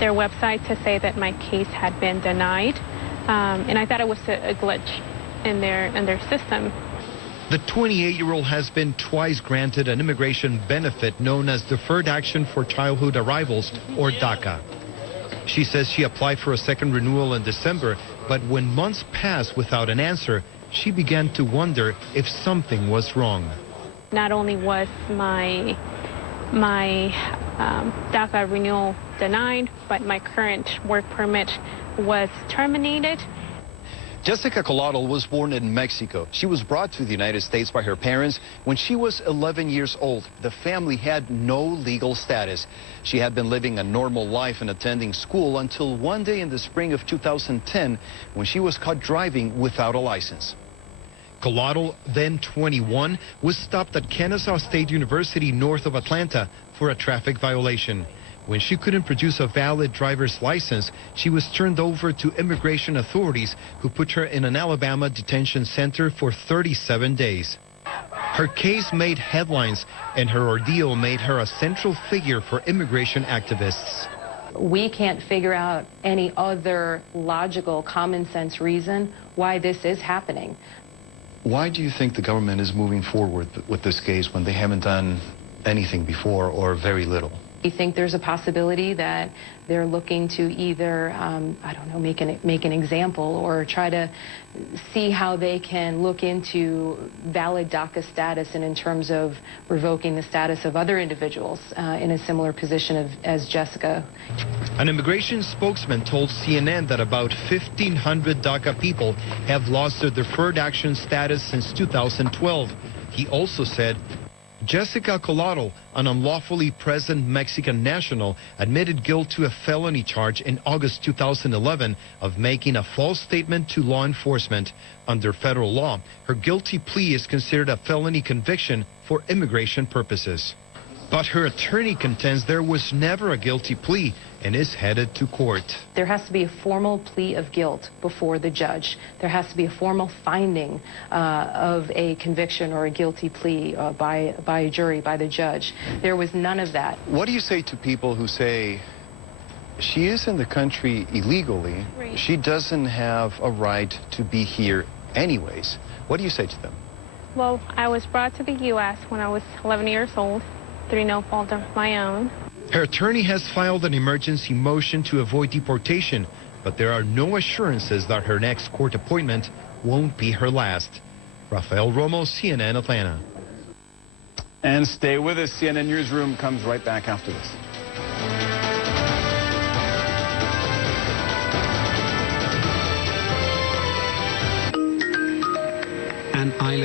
their website to say that my case had been denied, and I thought it was a glitch in their system. The 28-year-old has been twice granted an immigration benefit known as Deferred Action for Childhood Arrivals, or DACA. She says she applied for a second renewal in December, but when months passed without an answer, she began to wonder if something was wrong. Not only was my DACA renewal denied, but my current work permit was terminated. Jessica Collatal was born in Mexico. She was brought to the United States by her parents when she was 11 years old. The family had no legal status. She had been living a normal life and attending school until one day in the spring of 2010 when she was caught driving without a license. Collatal, then 21, was stopped at Kennesaw State University north of Atlanta for a traffic violation. When she couldn't produce a valid driver's license, she was turned over to immigration authorities who put her in an Alabama detention center for 37 days. Her case made headlines, and her ordeal made her a central figure for immigration activists. We can't figure out any other logical, common sense reason why this is happening. Why do you think the government is moving forward with this case when they haven't done anything before or very little? We think there's a possibility that they're looking to either, I don't know, make an example or try to see how they can look into valid DACA status and in terms of revoking the status of other individuals in a similar position as Jessica. An immigration spokesman told CNN that about 1,500 DACA people have lost their deferred action status since 2012. He also said Jessica Collatal, an unlawfully present Mexican national, admitted guilt to a felony charge in August 2011 of making a false statement to law enforcement. Under federal law, her guilty plea is considered a felony conviction for immigration purposes. But her attorney contends there was never a guilty plea and is headed to court. There has to be a formal plea of guilt before the judge. There has to be a formal finding of a conviction or a guilty plea by a jury, by the judge. There was none of that. What do you say to people who say she is in the country illegally? Right. She doesn't have a right to be here anyways. What do you say to them? Well, I was brought to the U.S. when I was 11 years old through no fault of my own. Her attorney has filed an emergency motion to avoid deportation, but there are no assurances that her next court appointment won't be her last. Rafael Romo, CNN Atlanta. And stay with us. CNN Newsroom comes right back after this. An island